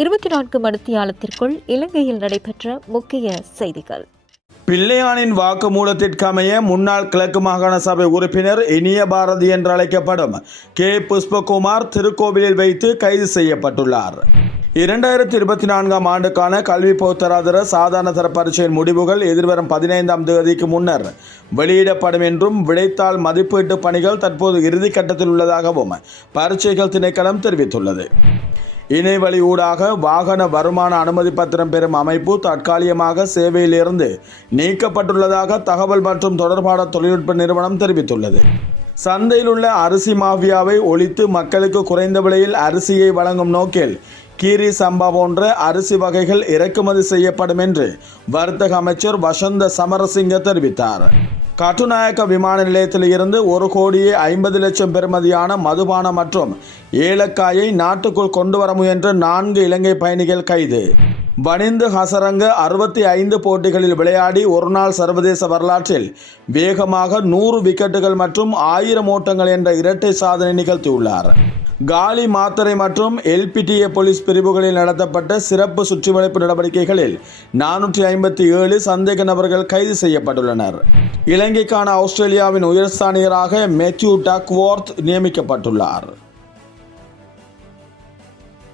இருபத்தி நான்கு மணித்தியாலத்திற்குள் இலங்கையில் நடைபெற்ற முக்கிய செய்திகள். பிள்ளையானின் வாக்குமூலத்திற்கமைய முன்னாள் கிழக்கு மாகாண சபை உறுப்பினர் இனிய பாரதி என்று அழைக்கப்படும் கே. புஷ்பகுமார் திருக்கோவிலில் வைத்து கைது செய்யப்பட்டுள்ளார். இரண்டாயிரத்தி இருபத்தி நான்காம் ஆண்டுக்கான கல்வி பொதுத்தராதர சாதாரண தர பரீட்சையின் முடிவுகள் எதிர்வரும் பதினைந்தாம் தேதிக்கு முன்னர் வெளியிடப்படும் என்றும் விடைத்தாள் மதிப்பீட்டு பணிகள் தற்போது இறுதிக்கட்டத்தில் உள்ளதாகவும் பரீட்சைகள் திணைக்களம் தெரிவித்துள்ளது. இணையவழி ஊடாக வாகன வருமான அனுமதி பத்திரம் பெறும் அமைப்பு தற்காலிகமாக சேவையிலிருந்து நீக்கப்பட்டுள்ளதாக தகவல் மற்றும் தொடர்பாட தொழில்நுட்ப நிறுவனம் தெரிவித்துள்ளது. சந்தையில் உள்ள அரிசி மாஃபியாவை ஒழித்து மக்களுக்கு குறைந்த விலையில் அரிசியை வழங்கும் நோக்கில் கீரி சம்பா போன்ற அரிசி வகைகள் இறக்குமதி செய்யப்படும் என்று வர்த்தக அமைச்சர் வசந்த சமரசிங்க தெரிவித்தார். கட்டுநாயக்க விமான நிலையத்தில் இருந்து ஒரு கோடியே ஐம்பது லட்சம் பெறுமதியான மதுபானம் மற்றும் ஏலக்காயை நாட்டுக்குள் கொண்டு வர முயன்ற நான்கு இலங்கை பயணிகள் கைது. வனிந்து ஹசரங்க அறுபத்தி ஐந்து போட்டிகளில் விளையாடி ஒருநாள் சர்வதேச வரலாற்றில் வேகமாக நூறு விக்கெட்டுகள் மற்றும் ஆயிரம் ஓட்டங்கள் என்ற இரட்டை சாதனை நிகழ்த்தியுள்ளார். காலி மாத்திரை மற்றும் எல்பிடிஏ போலீஸ் பிரிவுகளில் நடத்தப்பட்ட சிறப்பு சுற்றிவளைப்பு நடவடிக்கைகளில் நானூற்றி ஐம்பத்தி ஏழு சந்தேக நபர்கள் கைது செய்யப்பட்டுள்ளனர். இலங்கைக்கான ஆஸ்திரேலியாவின் உயர்ஸ்தானியராக மேத்யூ டக்வோர்த் நியமிக்கப்பட்டுள்ளார்.